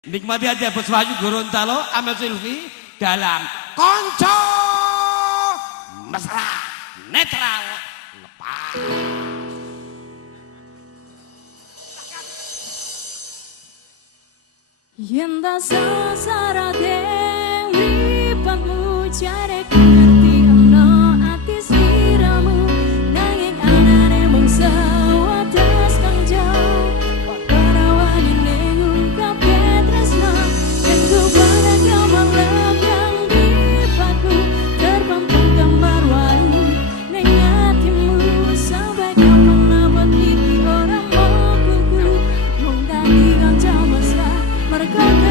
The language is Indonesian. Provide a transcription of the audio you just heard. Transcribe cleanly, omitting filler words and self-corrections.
Nikmati aja Bos Wahyu Gorontalo Amel Silvi dalam Konco Mesra Netral Lepas. Yen ta sasara deng mripatmu jarek ngerti ana ati sliramu nanging anane mung sewates kang jauh parawane ning kabeh tresno yen ku bareng gamang kang mripatku terpampang gambar wae ning atimu sampai kapan nabot iki ora mau kuku mung tadi kanca mesra mergo